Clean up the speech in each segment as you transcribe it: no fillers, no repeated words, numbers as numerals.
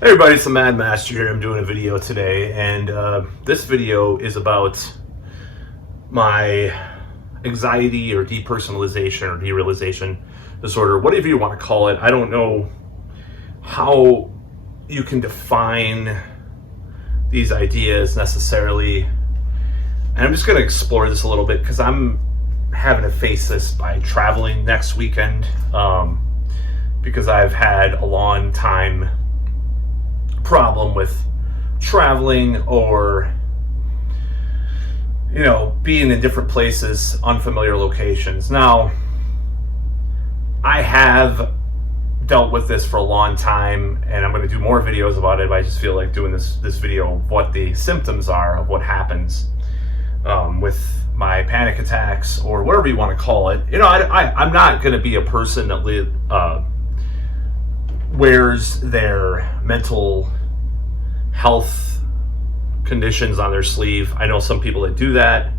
Hey everybody, it's the Mad Master here. I'm doing a video today, and this video is about my anxiety or depersonalization or derealization disorder, whatever you want to call it. I don't know how you can define these ideas necessarily, and I'm just going to explore this a little bit because I'm having to face this by traveling next weekend because I've had a long time problem with traveling or being in different places, unfamiliar locations. Now, I have dealt with this for a long time, and I'm going to do more videos about it, but I just feel like doing this video of what the symptoms are of what happens with my panic attacks or whatever you want to call it. I'm not going to be a person that wears their mental health conditions on their sleeve. I know some people that do that.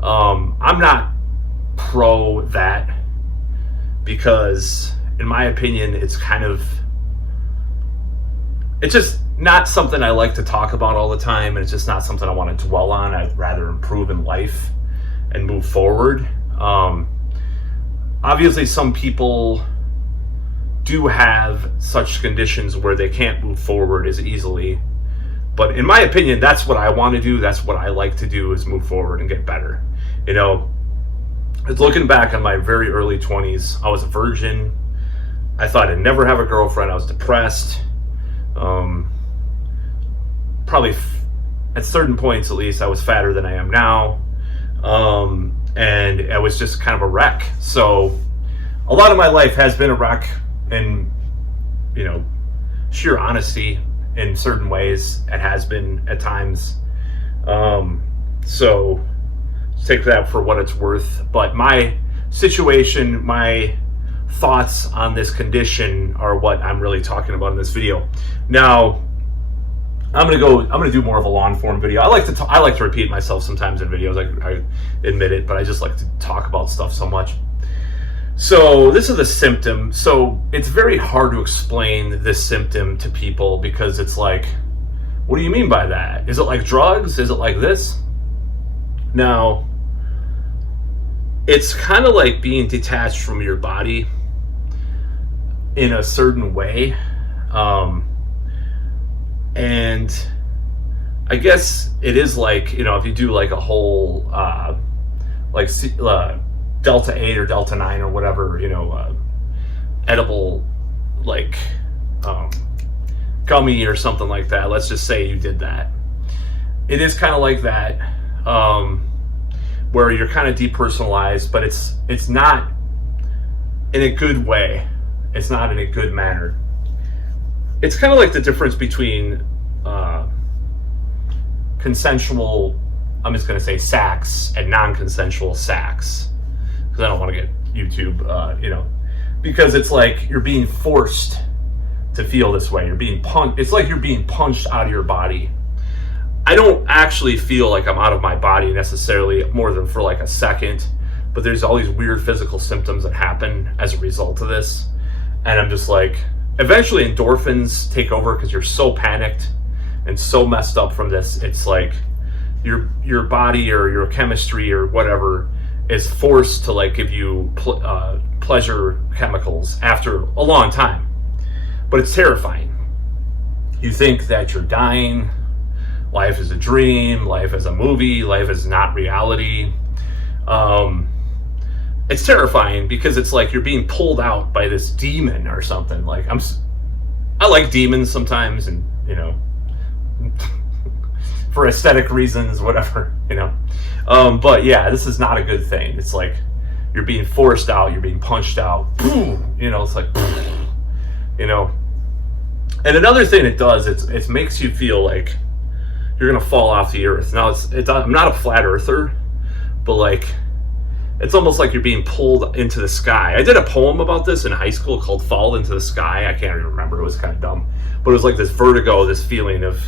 I'm not pro that because, in my opinion, it's just not something I like to talk about all the time, and it's just not something I want to dwell on. I'd rather improve in life and move forward. Obviously, some people do have such conditions where they can't move forward as easily. But in my opinion, that's what I want to do. That's what I like to do, is move forward and get better. Looking back on my very early 20s, I was a virgin. I thought I'd never have a girlfriend. I was depressed. Probably at certain points, at least, I was fatter than I am now. And I was just kind of a wreck. So a lot of my life has been a wreck, and sheer honesty in certain ways it has been at times. So take that for what it's worth. But my situation, my thoughts on this condition are what I'm really talking about in this video. Now, I'm gonna do more of a long form video. I like to repeat myself sometimes in videos. I admit it, but I just like to talk about stuff so much. So this is a symptom. So it's very hard to explain this symptom to people because it's like, what do you mean by that? Is it like drugs? Is it like this? Now, it's kind of like being detached from your body in a certain way. And I guess it is like, if you do like a whole, Delta 8 or Delta 9 or whatever, edible, gummy or something like that. Let's just say you did that. It is kind of like that, where you're kind of depersonalized, but it's not in a good way. It's not in a good manner. It's kind of like the difference between consensual, I'm just going to say sex, and non-consensual sex. Because I don't want to get YouTube, because it's like you're being forced to feel this way. You're being punched. It's like you're being punched out of your body. I don't actually feel like I'm out of my body necessarily more than for like a second, but there's all these weird physical symptoms that happen as a result of this. And I'm just like, eventually endorphins take over because you're so panicked and so messed up from this. It's like your body or your chemistry or whatever is forced to give you pleasure chemicals after a long time. But it's terrifying. You think that you're dying. Life is a dream. Life is a movie. Life is not reality. It's terrifying because it's like you're being pulled out by this demon or something. I like demons sometimes, and for aesthetic reasons, whatever, but yeah, this is not a good thing. It's like you're being forced out, you're being punched out, it's like, and another thing it does, it makes you feel like you're gonna fall off the earth. Now, I'm not a flat earther, but it's almost like you're being pulled into the sky. I did a poem about this in high school called Fall Into the Sky. I can't even remember, it was kind of dumb, but it was like this vertigo, this feeling of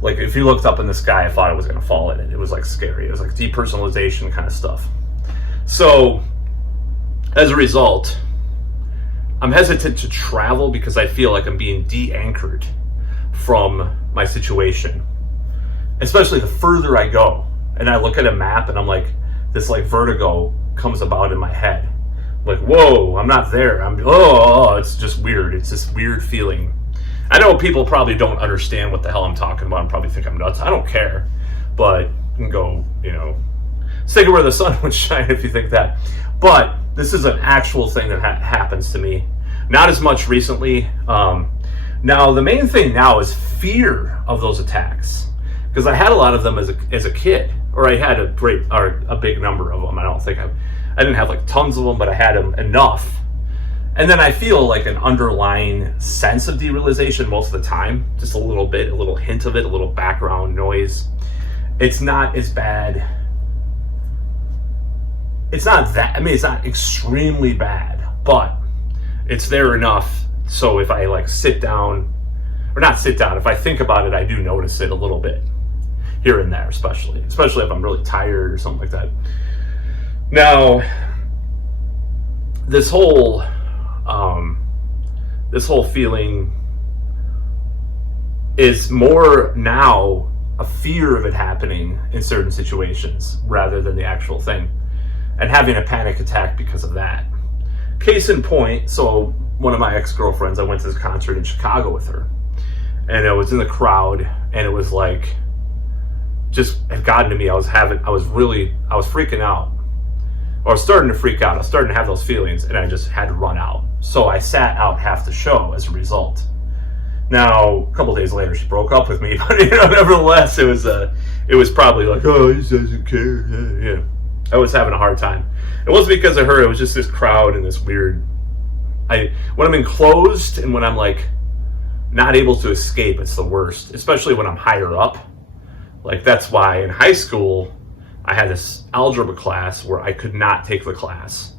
if you looked up in the sky, I thought I was going to fall in it. It was scary. It was depersonalization kind of stuff. So as a result, I'm hesitant to travel because I feel like I'm being de-anchored from my situation, especially the further I go. And I look at a map and I'm like, this like vertigo comes about in my head. Like, whoa, I'm not there. It's just weird. It's this weird feeling. I know people probably don't understand what the hell I'm talking about and probably think I'm nuts. I don't care. But you can go, stay where the sun would shine if you think that. But this is an actual thing that happens to me. Not as much recently. Now, the main thing now is fear of those attacks. Because I had a lot of them as a kid. Or I had a big number of them. I didn't have like tons of them, but I had them enough. And then I feel like an underlying sense of derealization most of the time. Just a little bit, a little hint of it, a little background noise. It's not as bad. It's not extremely bad, but it's there enough. So if I like if I think about it, I do notice it a little bit here and there, especially if I'm really tired or something like that. Now, this whole feeling is more now a fear of it happening in certain situations rather than the actual thing, and having a panic attack because of that. Case in point, so one of my ex-girlfriends, I went to this concert in Chicago with her, and I was in the crowd, and it was like, just had gotten to me. I was freaking out. Or I was starting to freak out. I was starting to have those feelings, and I just had to run out. So I sat out half the show as a result. Now, a couple days later, she broke up with me, but nevertheless, it was probably like, oh, he doesn't care. Yeah. I was having a hard time. It wasn't because of her. It was just this crowd and this weird. When I'm enclosed and when I'm like not able to escape, it's the worst. Especially when I'm higher up. Like that's why in high school I had this algebra class where I could not take the class,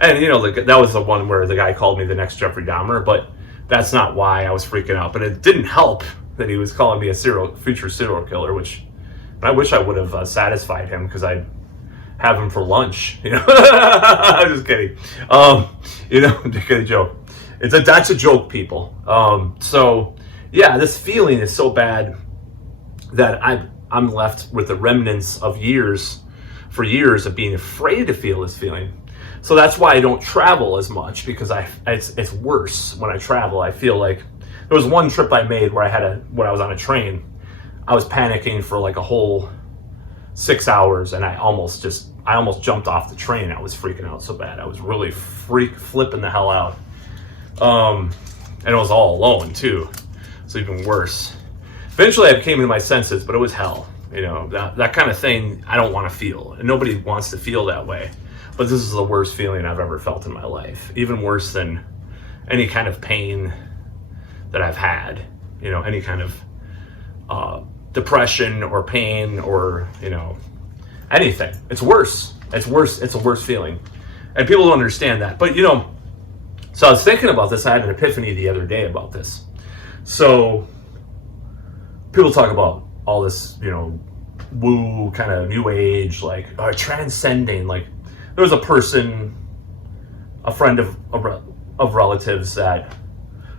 and that was the one where the guy called me the next Jeffrey Dahmer. But that's not why I was freaking out. But it didn't help that he was calling me a future serial killer, which I wish I would have satisfied him because I'd have him for lunch. I'm just kidding. Get a joke. That's a joke, people. So yeah, this feeling is so bad that I'm left with the remnants of years of being afraid to feel this feeling. So that's why I don't travel as much, because it's worse when I travel. I feel like there was one trip I made where when I was on a train, I was panicking for like a whole 6 hours, and I almost jumped off the train. I was freaking out so bad. I was really flipping the hell out. And it was all alone too, so even worse. Eventually I came to my senses, but it was hell. That kind of thing I don't want to feel, and nobody wants to feel that way. But this is the worst feeling I've ever felt in my life, even worse than any kind of pain that I've had. Any kind of depression or pain or anything. It's worse. It's worse. It's a worse feeling, and people don't understand that. But so I was thinking about this. I had an epiphany the other day about this. So people talk about all this, woo kind of new age, like transcending. Like there was a friend of relatives that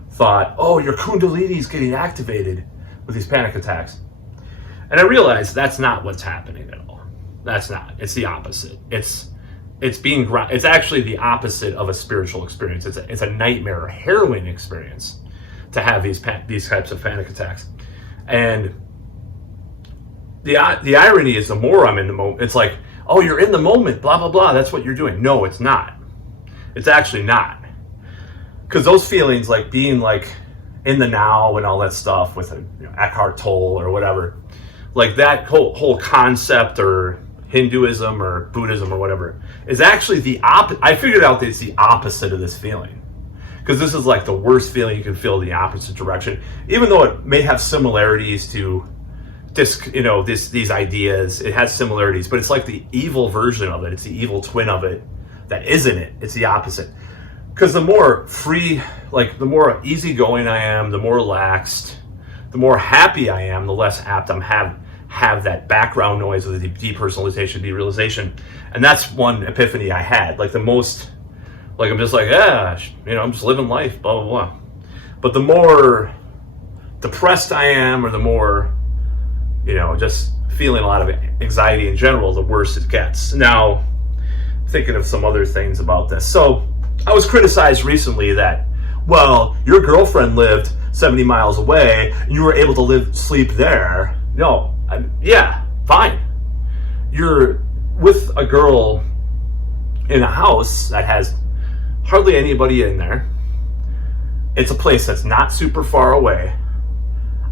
thought, oh, your kundalini's getting activated with these panic attacks. And I realized that's not what's happening at all. That's not. It's the opposite. It's actually the opposite of a spiritual experience. It's a nightmare, a harrowing experience to have these types of panic attacks. And the irony is, the more I'm in the moment, it's like, oh, you're in the moment, blah, blah, blah. That's what you're doing. No, it's not. It's actually not. Because those feelings, like being like in the now and all that stuff with Eckhart Tolle or whatever, like that whole concept, or Hinduism or Buddhism or whatever, is actually the opposite. I figured out that it's the opposite of this feeling. Because this is like the worst feeling you can feel in the opposite direction. Even though it may have similarities to these ideas, it has similarities, but it's like the evil version of it. It's the evil twin of it that isn't it. It's the opposite. Because the more free, like the more easygoing I am, the more relaxed, the more happy I am, the less apt I'm have that background noise of the depersonalization, derealization. And that's one epiphany I had. Like the most Like, I'm just like, yeah, I'm just living life, blah, blah, blah. But the more depressed I am, or the more, just feeling a lot of anxiety in general, the worse it gets. Now, thinking of some other things about this. So, I was criticized recently that, well, your girlfriend lived 70 miles away, and you were able to sleep there. No, yeah, fine. You're with a girl in a house that has hardly anybody in there. It's a place that's not super far away,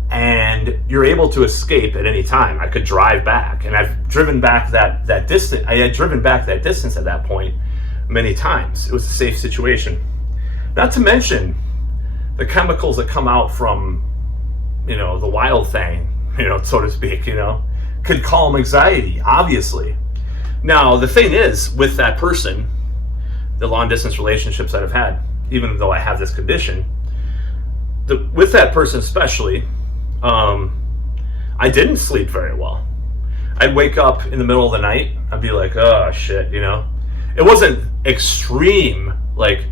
and you're able to escape at any time. I could drive back, and I've driven back that distance. I had driven back that distance at that point many times. It was a safe situation. Not to mention the chemicals that come out from, the wild thing, so to speak, could calm anxiety, obviously. Now, the thing is, with that person, the long distance relationships that I've had, even though I have this condition, with that person especially, I didn't sleep very well. I'd wake up in the middle of the night, I'd be like, oh shit, It wasn't extreme like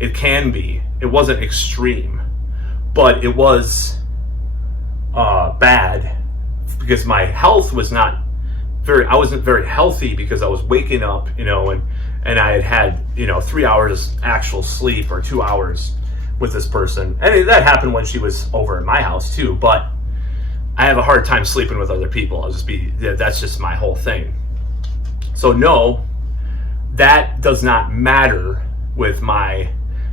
it can be. It wasn't extreme, but it was bad because my health was not I wasn't very healthy because I was waking up, and I had 3 hours actual sleep or 2 hours with this person. And that happened when she was over at my house too, but I have a hard time sleeping with other people. That's just my whole thing. So no, that does not matter with my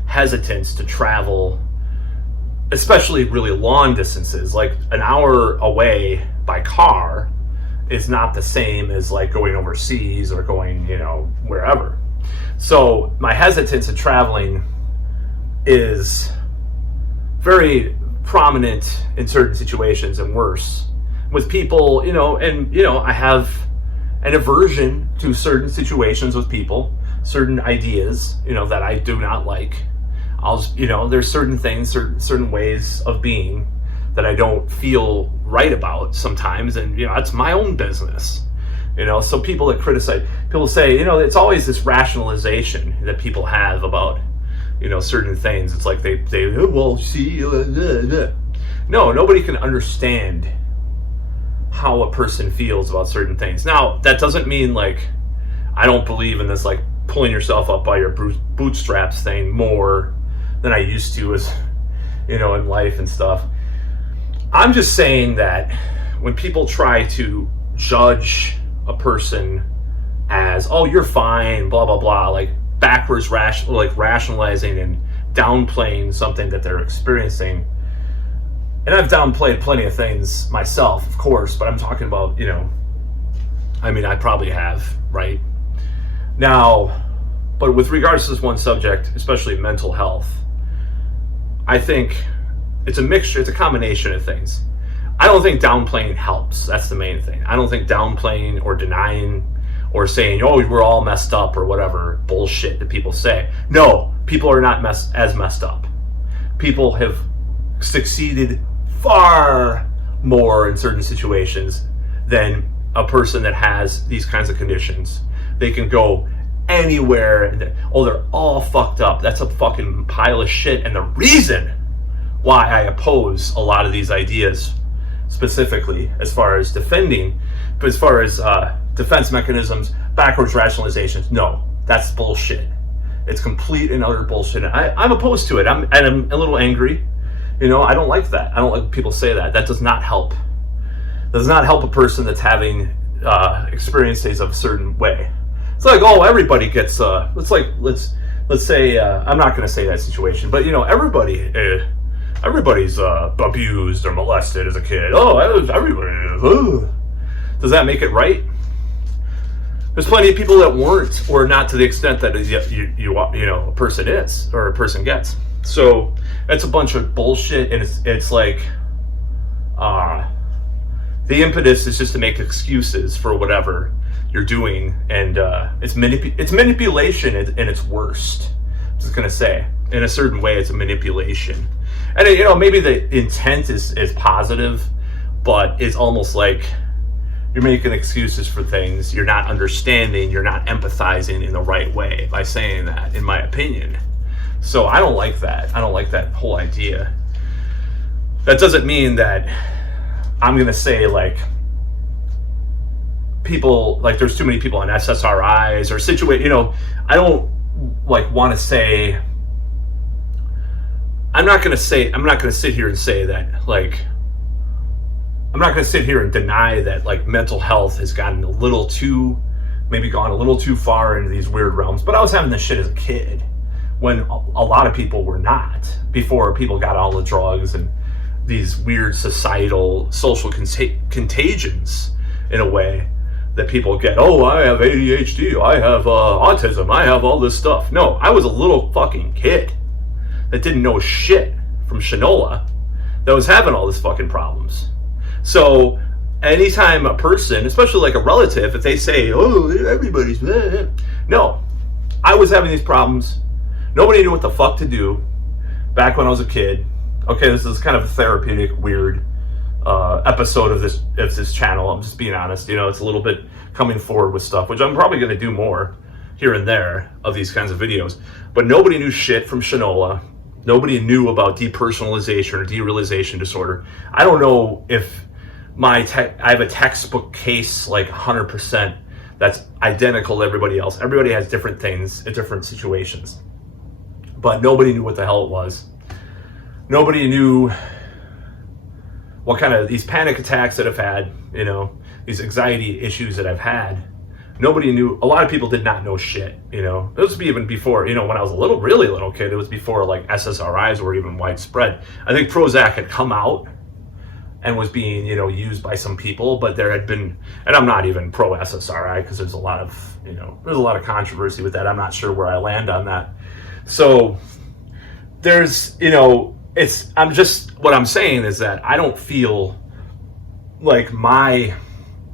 hesitance to travel, especially really long distances. Like an hour away by car is not the same as like going overseas or going, wherever. So my hesitance in traveling is very prominent in certain situations and worse with people, I have an aversion to certain situations with people, certain ideas, that I do not like. There's certain things, certain ways of being that I don't feel right about sometimes, and it's my own business. So people that criticize, people say, it's always this rationalization that people have about, certain things. It's like they well, see, no, nobody can understand how a person feels about certain things. Now, that doesn't mean like I don't believe in this like pulling yourself up by your bootstraps thing more than I used to as in life and stuff. I'm just saying that when people try to judge a person as, oh, you're fine, blah blah blah, like backwards rationalizing and downplaying something that they're experiencing. And I've downplayed plenty of things myself, of course, but I'm talking about, I probably have, right? Now, but with regards to this one subject, especially mental health, I think it's a mixture, it's a combination of things. I don't think downplaying helps. That's the main thing. I don't think downplaying or denying or saying, oh, we're all messed up or whatever bullshit that people say. No, people are not as messed up. People have succeeded far more in certain situations than a person that has these kinds of conditions. They can go anywhere and they're all fucked up. That's a fucking pile of shit. And the reason why I oppose a lot of these ideas, specifically as far as defending, but as far as defense mechanisms, backwards rationalizations, no, that's bullshit. It's complete and utter bullshit. I'm opposed to it. I'm a little angry. I don't like that. I don't like people say that. That does not help. It does not help a person that's having experiences of a certain way. It's like, oh, everybody gets. Let's say I'm not going to say that situation, but everybody's abused or molested as a kid. Oh, everybody is. Ugh. Does that make it right? There's plenty of people that weren't, or not to the extent that a person is or a person gets. So it's a bunch of bullshit, and it's like the impetus is just to make excuses for whatever you're doing, and it's manipulation at its worst. I'm just gonna say, in a certain way, it's a manipulation, and maybe the intent is positive, but it's almost like You're making excuses for things. You're not understanding. You're not empathizing in the right way by saying that, in my opinion. So I don't like that. I don't like that whole idea. That doesn't mean that I'm going to say, like, people, like, there's too many people on SSRIs or I don't, like, want to say, I'm not going to sit here and say that, like, I'm not going to sit here and deny that, like, mental health has gone a little too far into these weird realms. But I was having this shit as a kid when a lot of people were not, before people got all the drugs and these weird societal social contagions, in a way, that people get. Oh, I have ADHD, I have autism, I have all this stuff. No, I was a little fucking kid that didn't know shit from Shinola that was having all these fucking problems. So anytime a person, especially like a relative, if they say, oh, everybody's blah. No, I was having these problems. Nobody knew what the fuck to do back when I was a kid. Okay, this is kind of a therapeutic, weird episode of this channel. I'm just being honest. It's a little bit coming forward with stuff, which I'm probably going to do more here and there of these kinds of videos. But nobody knew shit from Shinola. Nobody knew about depersonalization or derealization disorder. I don't know if I have a textbook case, like 100%, that's identical to everybody else. Everybody has different things in different situations. But nobody knew what the hell it was. Nobody knew what kind of these panic attacks that I've had, these anxiety issues that I've had. Nobody knew. A lot of people did not know shit, It was even before, when I was a really little kid, it was before, like, SSRIs were even widespread. I think Prozac had come out and was being, used by some people, but there had been, and I'm not even pro SSRI because there's a lot of controversy with that. I'm not sure where I land on that. So there's, what I'm saying is that I don't feel like my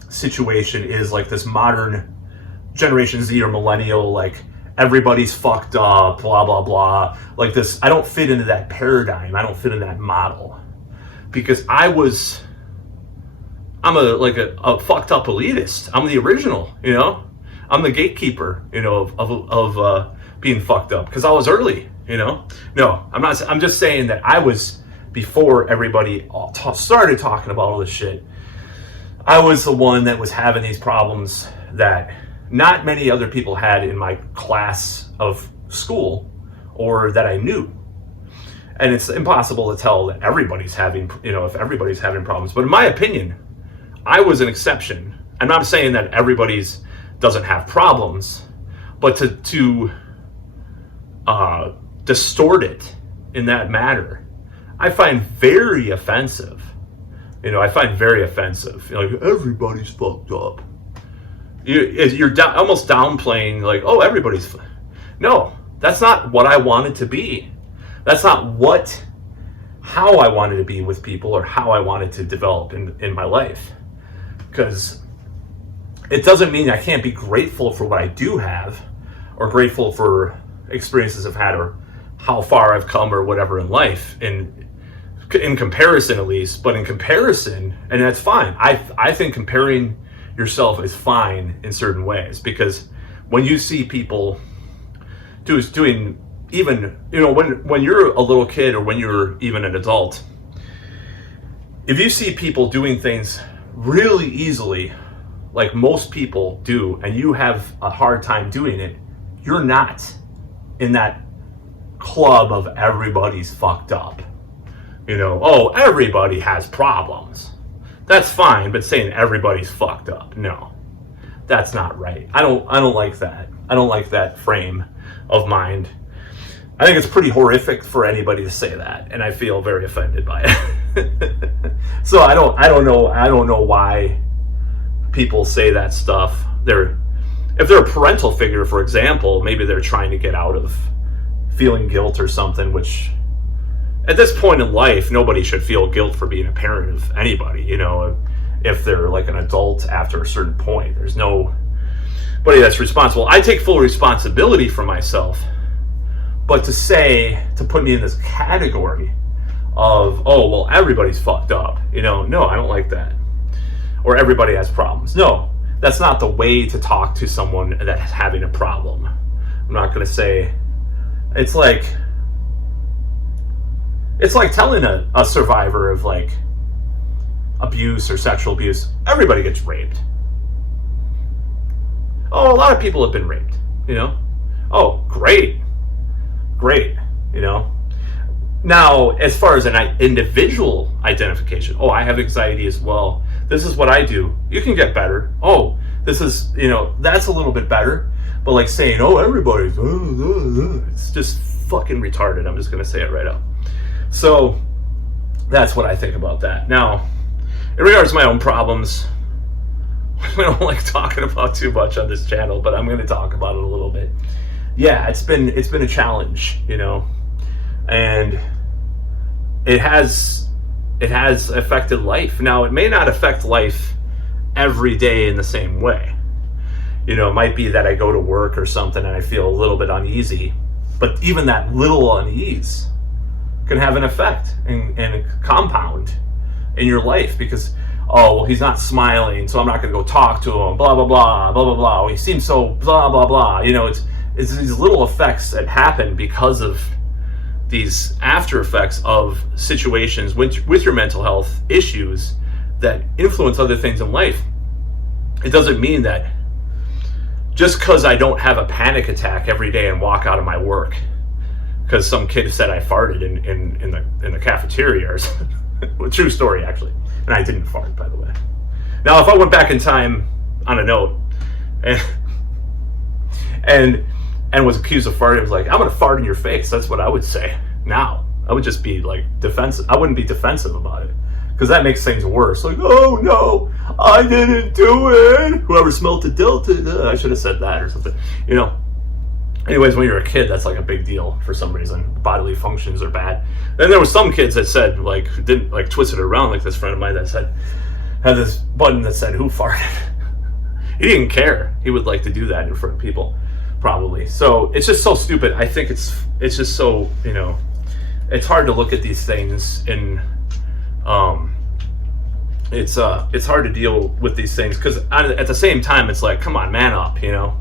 situation is like this modern Generation Z or millennial, like, everybody's fucked up, blah, blah, blah. Like this, I don't fit into that paradigm. I don't fit in that model. Because I'm a fucked up elitist. I'm the original, I'm the gatekeeper, of being fucked up because I was early, No, I'm not. I'm just saying that I was, before everybody started talking about all this shit, I was the one that was having these problems that not many other people had in my class of school or that I knew. And it's impossible to tell that everybody's having, if everybody's having problems. But in my opinion, I was an exception. I'm not saying that everybody's doesn't have problems, but to distort it in that manner, I find very offensive. I find very offensive. Like, everybody's fucked up. You're almost downplaying, like, oh, everybody's. No, that's not what I wanted to be. That's not how I wanted to be with people or how I wanted to develop in my life. Because it doesn't mean I can't be grateful for what I do have, or grateful for experiences I've had, or how far I've come, or whatever in life, in comparison at least. But in comparison, and that's fine. I think comparing yourself is fine in certain ways, because when you see people doing, even, when you're a little kid or when you're even an adult, if you see people doing things really easily, like most people do, and you have a hard time doing it, you're not in that club of everybody's fucked up. Oh, everybody has problems. That's fine, but saying everybody's fucked up, no, that's not right. I don't like that. I don't like that frame of mind. I think it's pretty horrific for anybody to say that, and I feel very offended by it. So I don't know why people say that stuff. If they're a parental figure, for example, maybe they're trying to get out of feeling guilt or something, which at this point in life, nobody should feel guilt for being a parent of anybody, if they're like an adult after a certain point. There's nobody that's responsible. I take full responsibility for myself, but to put me in this category of, oh, well, everybody's fucked up, no, I don't like that. or everybody has problems. No, that's not the way to talk to someone that's having a problem. I'm not going to say, it's like telling a survivor of like abuse or sexual abuse, everybody gets raped. Oh, a lot of people have been raped, you know? Oh, great, you know? Now, as far as an individual identification, oh, I have anxiety as well. This is what I do. You can get better. Oh, this is, you know, that's a little bit better. But like saying, oh, everybody's, it's just fucking retarded. I'm just going to say it right out. So that's what I think about that. Now, in regards to my own problems, I don't like talking about too much on this channel, but I'm going to talk about it a little bit. Yeah, it's been a challenge, you know, and it has affected life. Now, it may not affect life every day in the same way. You know, it might be that I go to work or something and I feel a little bit uneasy, but even that little unease can have an effect and compound in your life because, oh, well, he's not smiling, so I'm not going to go talk to him, blah, blah, blah, blah, blah, blah. He seems so blah, blah, blah. You know, it's these little effects that happen because of these after effects of situations with your mental health issues that influence other things in life. It doesn't mean that just because I don't have a panic attack every day and walk out of my work because some kid said I farted in the cafeteria or something. A true story, actually. And I didn't fart, by the way. Now, if I went back in time on a note and was accused of farting, I was like, I'm going to fart in your face. That's what I would say. Now, I would just be like defensive. I wouldn't be defensive about it because that makes things worse. Like, oh no, I didn't do it. Whoever smelt the Delta, I should have said that or something. You know. Anyways, when you're a kid, that's like a big deal for some reason. Bodily functions are bad. Then there was some kids that said, like, didn't like twist it around, like this friend of mine that said, had this button that said, who farted? He didn't care. He would like to do that in front of people, probably. So it's just so stupid. I think it's just so, you know, it's hard to look at these things and it's hard to deal with these things because at the same time, it's like, come on, man up, you know?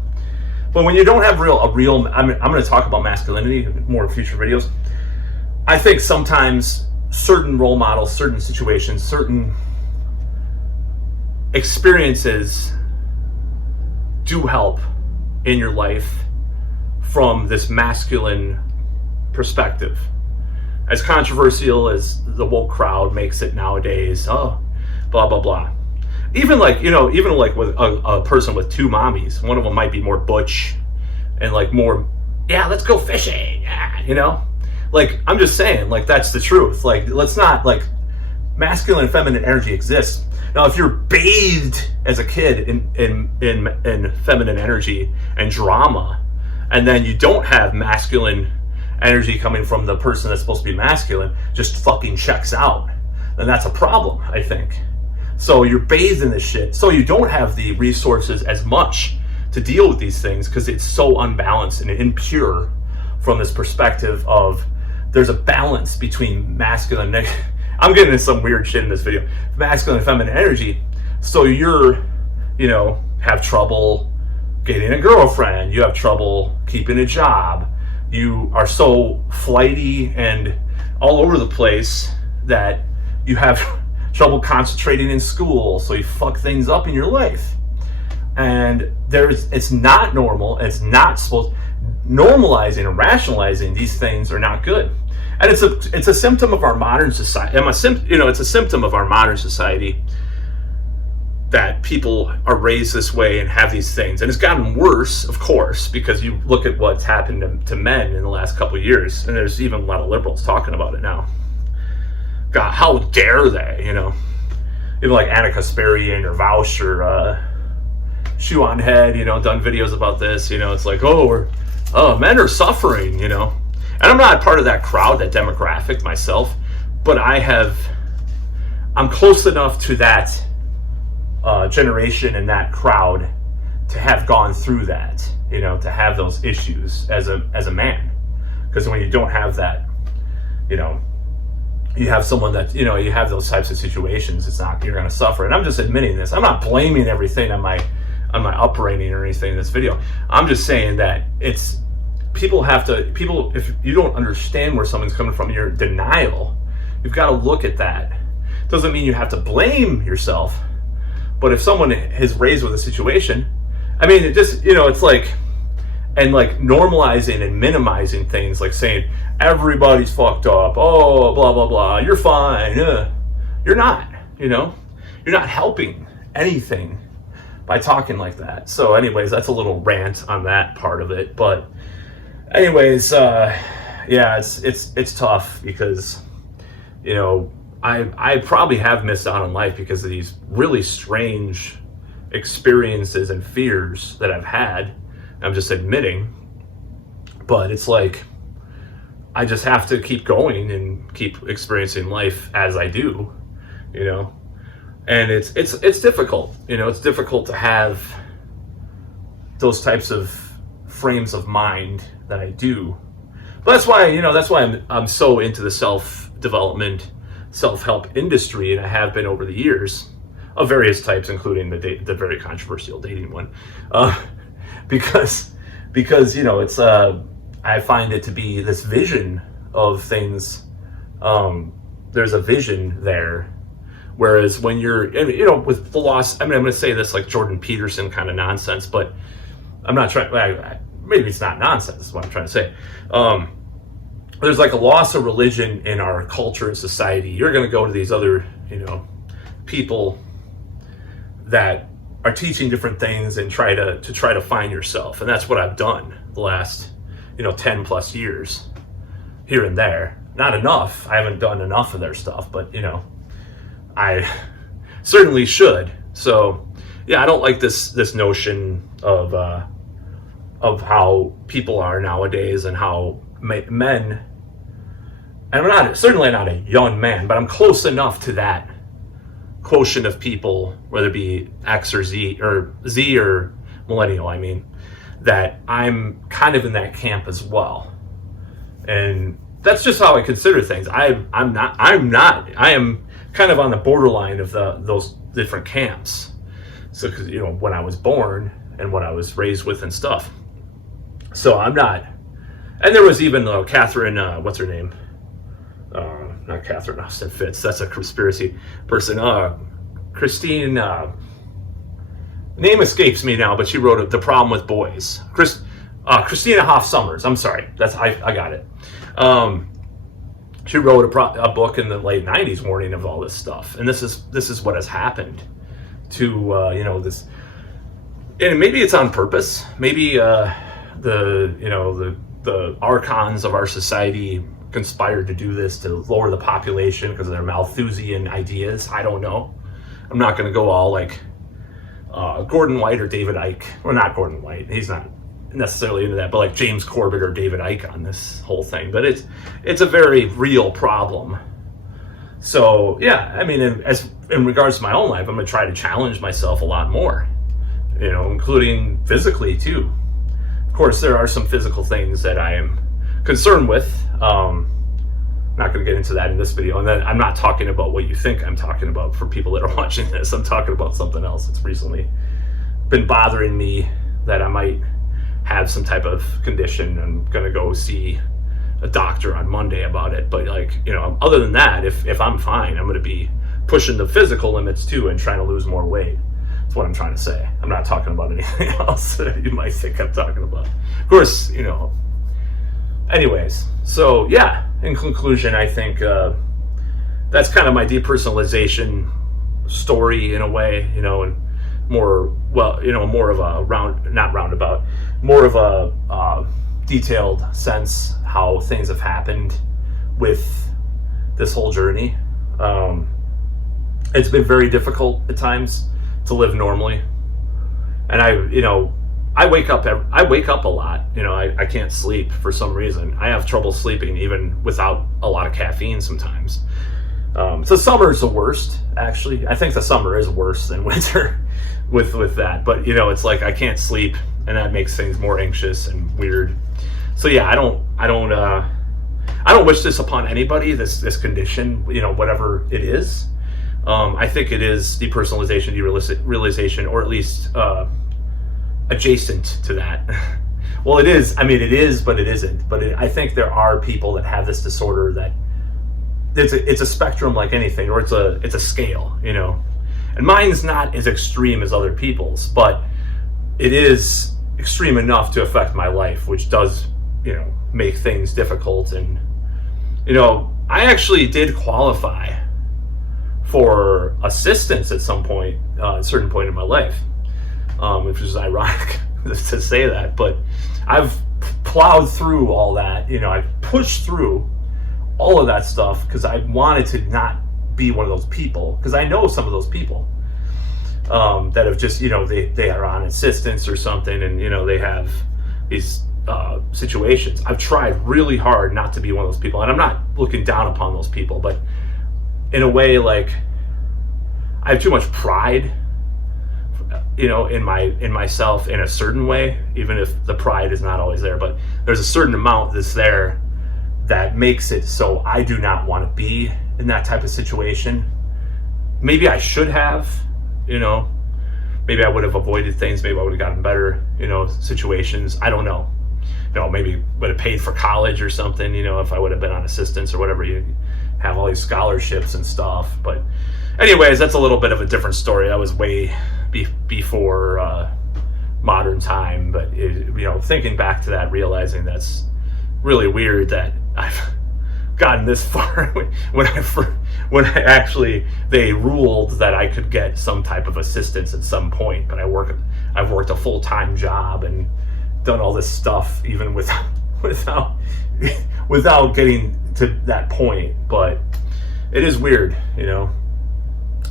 But when you don't have I'm going to talk about masculinity in more future videos. I think sometimes certain role models, certain situations, certain experiences do help in your life from this masculine perspective. As controversial as the woke crowd makes it nowadays, oh, blah, blah, blah. Even like, you know, even like with a person with two mommies, one of them might be more butch and like more, yeah, let's go fishing, yeah, you know? Like, I'm just saying, like, that's the truth. Like, let's not, like, masculine and feminine energy exists. Now, if you're bathed as a kid in feminine energy and drama, and then you don't have masculine energy coming from the person that's supposed to be masculine, just fucking checks out, then that's a problem, I think. So you're bathed in this shit. So you don't have the resources as much to deal with these things because it's so unbalanced and impure from this perspective of there's a balance between masculine and I'm getting into some weird shit in this video. Masculine and feminine energy. So you're, you know, have trouble getting a girlfriend. You have trouble keeping a job. You are so flighty and all over the place that you have trouble concentrating in school, so you fuck things up in your life. And it's not normal, it's not supposed, normalizing and rationalizing these things are not good. And it's a symptom of our modern society. It's a symptom of our modern society that people are raised this way and have these things. And it's gotten worse, of course, because you look at what's happened to men in the last couple of years, and there's even a lot of liberals talking about it now. God, how dare they, you know? Even like Anna Kasparian or Vaush or Shoe on Head, you know, done videos about this, you know, it's like, men are suffering, you know? And I'm not part of that crowd, that demographic myself, but I'm close enough to that generation and that crowd to have gone through that, you know, to have those issues as a man. Because when you don't have that, you know, you have someone that, you have those types of situations, you're going to suffer. And I'm just admitting this. I'm not blaming everything on my upbringing or anything in this video. I'm just saying that people, if you don't understand where someone's coming from, you're in denial. You've got to look at that. Doesn't mean you have to blame yourself, but if someone is raised with a situation, I mean, it just, it's like, and like normalizing and minimizing things, like saying everybody's fucked up, oh, blah blah blah, you're fine. You're not. You're not helping anything by talking like that. So anyways, that's a little rant on that part of it. But anyways, yeah, it's tough because I probably have missed out on life because of these really strange experiences and fears that I've had. I'm just admitting, but it's like I just have to keep going and keep experiencing life as I do, and it's difficult. It's difficult to have those types of frames of mind that I do. But that's why I'm so into the self-development, self-help industry, and I have been over the years, of various types, including the very controversial dating one. Because it's I find it to be this vision of things. There's a vision there, whereas when you're with the loss, I'm going to say this like Jordan Peterson kind of nonsense, but I'm not trying. Maybe it's not nonsense. Is what I'm trying to say. There's like a loss of religion in our culture and society. You're going to go to these other people that are teaching different things and try to find yourself. And that's what I've done the last 10 plus years here and there. Not enough. I haven't done enough of their stuff, but I certainly should. So yeah, I don't like this notion of how people are nowadays and how men, and I'm certainly not a young man, but I'm close enough to that quotient of people, whether it be X or Z or millennial, I mean, that I'm kind of in that camp as well. And that's just how I consider things. I am kind of on the borderline of those different camps. So, because when I was born and what I was raised with and stuff. So I'm not. And there was even Catherine, what's her name? Not Catherine Austin Fitz. That's a conspiracy person. Christine. Name escapes me now, but she wrote The Problem with Boys. Christina Hoff Sommers. I'm sorry. I got it. She wrote a book in the late '90s warning of all this stuff, and this is what has happened to this. And maybe it's on purpose. Maybe the archons of our society conspired to do this to lower the population because of their Malthusian ideas. I don't know. I'm not going to go all like Gordon White or David Icke. Well, not Gordon White. He's not necessarily into that, but like James Corbett or David Icke on this whole thing. But it's a very real problem. So yeah, I mean, in regards to my own life, I'm going to try to challenge myself a lot more, including physically too. Of course, there are some physical things that I am concerned with. I'm not going to get into that in this video. And then I'm not talking about what you think I'm talking about for people that are watching this. I'm talking about something else that's recently been bothering me, that I might have some type of condition. I'm going to go see a doctor on Monday about it. But other than that, if I'm fine, I'm going to be pushing the physical limits too and trying to lose more weight. That's what I'm trying to say. I'm not talking about anything else that you might think I'm talking about. Of course, anyways, so yeah, in conclusion, I think that's kind of my depersonalization story in a way, and more of a more of a detailed sense how things have happened with this whole journey. It's been very difficult at times to live normally, and I wake up a lot. I can't sleep for some reason. I have trouble sleeping even without a lot of caffeine sometimes. So summer is the worst, actually. I think the summer is worse than winter with that. But it's like I can't sleep, and that makes things more anxious and weird. So yeah, I don't wish this upon anybody, this condition, whatever it is. I think it is depersonalization, derealization, or at least adjacent to that. Well, it is. I mean, it is, but it isn't. But I think there are people that have this disorder that it's a spectrum like anything, or it's a scale, And mine's not as extreme as other people's, but it is extreme enough to affect my life, which does, make things difficult. And, I actually did qualify for assistance at some point, a certain point in my life, which is ironic to say that, but I've plowed through all that. I pushed through all of that stuff because I wanted to not be one of those people, because I know some of those people that have just, they are on assistance or something, and, they have these situations. I've tried really hard not to be one of those people, and I'm not looking down upon those people, but in a way, like, I have too much pride, in myself in a certain way, even if the pride is not always there, but there's a certain amount that's there that makes it so I do not want to be in that type of situation. Maybe I should have, maybe I would have avoided things, maybe I would have gotten better, situations. I don't know. Maybe would have paid for college or something, if I would have been on assistance or whatever. You have all these scholarships and stuff. But anyways, that's a little bit of a different story. That was way before modern time. But thinking back to that, realizing that's really weird that I've gotten this far when I actually, they ruled that I could get some type of assistance at some point. But I've worked a full-time job and done all this stuff even without getting to that point. But it is weird,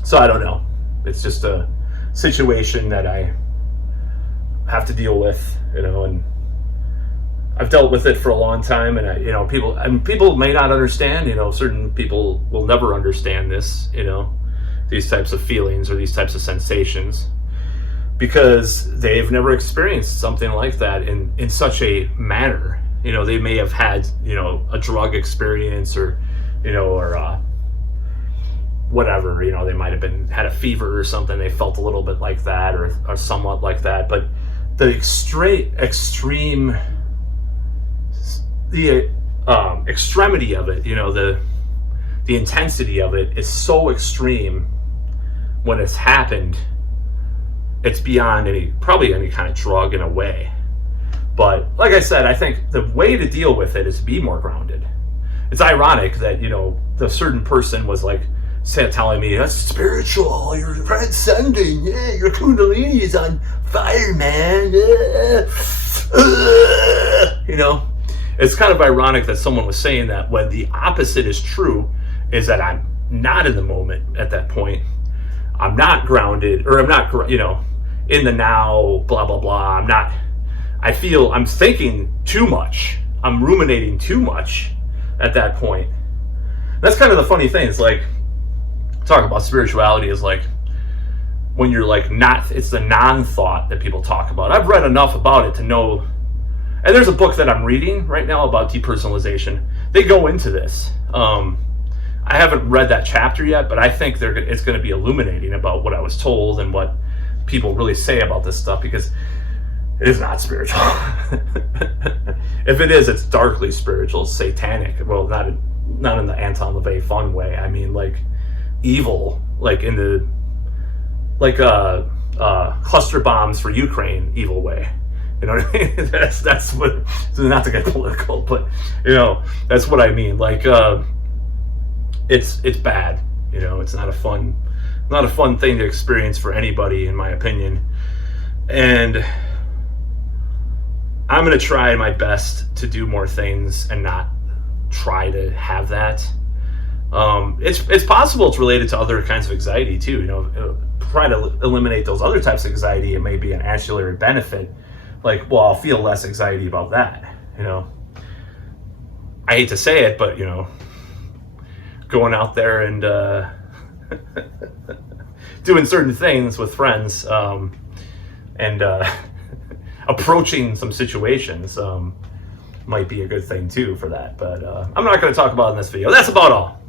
so I don't know. It's just a situation that I have to deal with, and I've dealt with it for a long time. And people may not understand, certain people will never understand this, these types of feelings or these types of sensations, because they've never experienced something like that in such a manner. They may have had, a drug experience or whatever, they might have had a fever or something. They felt a little bit like that or somewhat like that. But the extremity of it, the intensity of it is so extreme when it's happened. It's beyond probably any kind of drug in a way. But like I said, I think the way to deal with it is to be more grounded. It's ironic that, the certain person was like telling me, that's spiritual, you're transcending, yeah, your kundalini is on fire, man. It's kind of ironic that someone was saying that when the opposite is true, is that I'm not in the moment at that point. I'm not grounded, or I'm not, in the now, blah, blah, blah. I'm thinking too much. I'm ruminating too much at that point. That's kind of the funny thing. It's like, talk about spirituality is like, when you're like it's the non-thought that people talk about. I've read enough about it to know, and there's a book that I'm reading right now about depersonalization. They go into this. I haven't read that chapter yet, but I think it's going to be illuminating about what I was told and what people really say about this stuff, because it is not spiritual. If it is, it's darkly spiritual, satanic. Well, not in the Anton LaVey fun way. I mean, like evil, like in the cluster bombs for Ukraine evil way. You know what I mean? That's what. Not to get political, but that's what I mean. Like it's bad. It's not a fun thing to experience for anybody, in my opinion. And I'm going to try my best to do more things and not try to have that. It's possible it's related to other kinds of anxiety too. Try to eliminate those other types of anxiety. It may be an ancillary benefit. Like, well, I'll feel less anxiety about that. I hate to say it, but going out there and doing certain things with friends, and approaching some situations, might be a good thing too for that. But I'm not going to talk about it in this video. That's about all.